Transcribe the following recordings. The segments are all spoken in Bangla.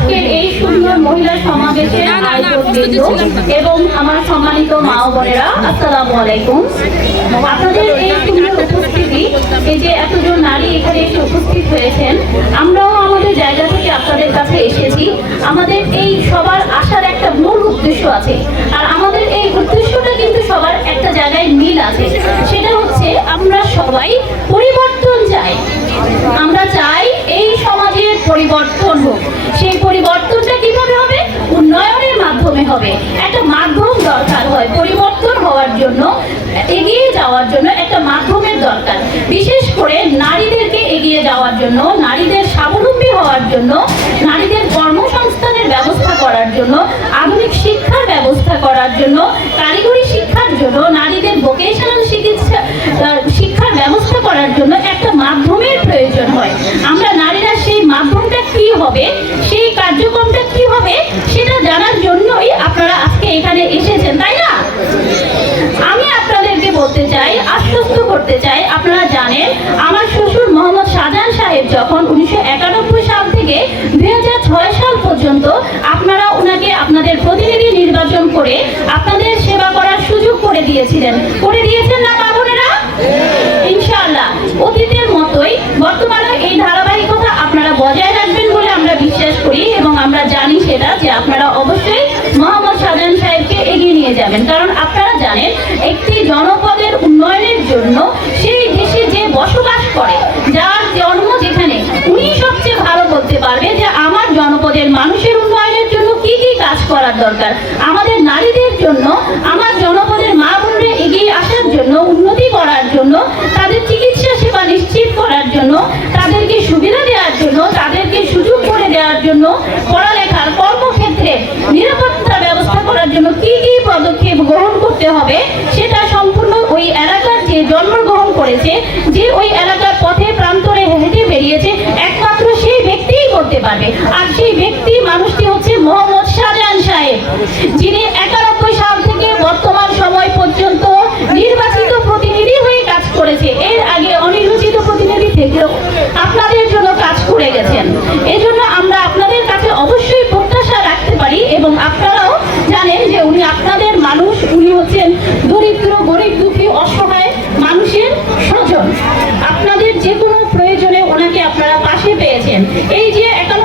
আজকের এই সুন্দর মহিলা সমাবেশের এবং আমার সম্মানিত মা ও বোনেরা আসসালামু আলাইকুম। আপনাদের এই সুন্দর উপস্থিতি এই যে এতজন নারী এখানে এসে উপস্থিত হয়েছেন আমরাও আমাদের জায়গা থেকে আপনাদের কাছে এসেছি। আমাদের এই সবার আসার একটা মূল উদ্দেশ্য আছে আর আমাদের এই উদ্দেশ্যটা কিন্তু সবার একটা জায়গায় মিল আছে। সেটা হচ্ছে আমরা সবাই পরিবর্তন চাই। আমরা চাই পরিবর্তন হোক। সেই পরিবর্তনটা কীভাবে হবে? উন্নয়নের মাধ্যমে হবে। একটা মাধ্যম দরকার হয় পরিবর্তন হওয়ার জন্য, এগিয়ে যাওয়ার জন্য একটা মাধ্যমের দরকার। বিশেষ করে নারীদেরকে এগিয়ে যাওয়ার জন্য, নারীদের স্বাবলম্বী হওয়ার জন্য, নারীদের কর্মসংস্থানের ব্যবস্থা করার জন্য, আধুনিক শিক্ষার ব্যবস্থা করার জন্য, কারিগরি শিক্ষার জন্য আমার শ্বশুর মোহাম্মদ শাহজাহান সাহেব যখন উনিশশো একানব্বই সাল থেকে দুই সাল পর্যন্ত আপনারা ওনাকে আপনাদের প্রতিনিধি নির্বাচন করে আপনাদের সেবা করার সুযোগ করে দিয়েছিলেন। করে দিয়েছেন না মা বোনেরা? ইনশাআল্লাহ। অতীতের মতোই বর্তমানে এই ধারাবাহিকতা আপনারা বজায় রাখবেন বলে আমরা বিশ্বাস করি এবং আমরা জানি সেটা যে আপনারা অবশ্যই মোহাম্মদ শাহজাহান সাহেবকে এগিয়ে নিয়ে যাবেন। কারণ আপনারা জানেন, একটি জনপদের উন্নয়নের জন্য সেই যার জন্ম যেখানে, উনি সবচেয়ে ভালো বলতে পারবে যে আমার জনপদের মানুষের উন্নয়নের জন্য কি কি কাজ করার দরকার। আমাদের নারীদের জন্য, আমার জনপদের মা বোনরা এগিয়ে আসার জন্য, উন্নতি করার জন্য, তাদের চিকিৎসা সেবা নিশ্চিত করার জন্য, তাদেরকে সুবিধা দেওয়ার জন্য, তাদেরকে সুযোগ করে দেওয়ার জন্য, পড়ালেখার কর্মক্ষেত্রে নিরাপত্তা ব্যবস্থা করার জন্য কি কি পদক্ষেপ গ্রহণ করতে হবে, সেটা সম্পূর্ণ ওই এলাকার যে জন্মগ্রহণ করেছে যে ওই এলাকার পথে প্রান্তরে হেঁটে বেরিয়েছে, একমাত্র সেই ব্যক্তিই করতে পারবে। আর সেই ব্যক্তি মানুষটি হচ্ছে মোহাম্মদ শাহজাহান সাহেব, যিনি একানব্বই এই যে একানব্বই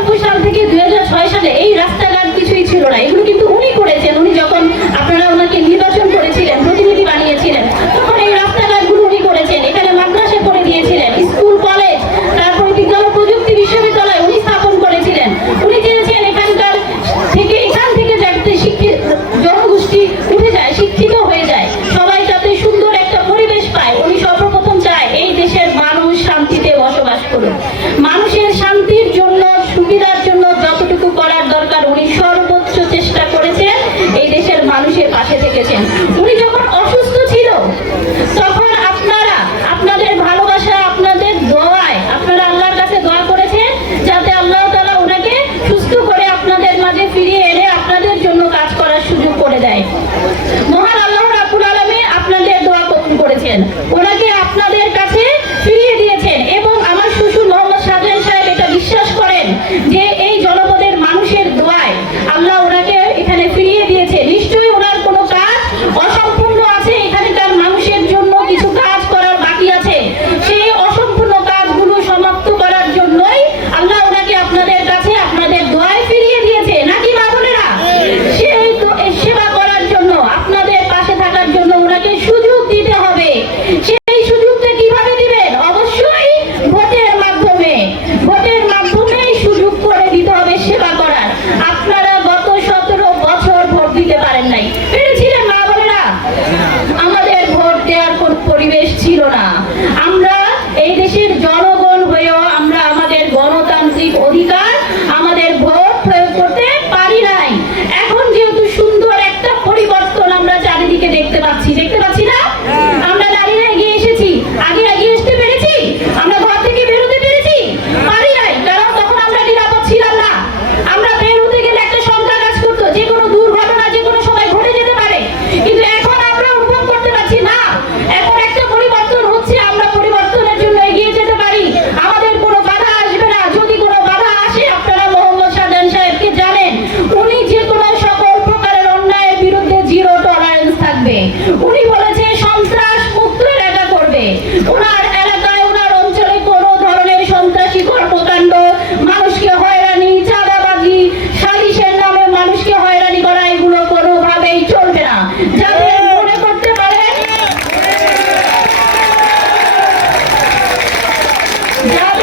Yeah. Girona. Yeah.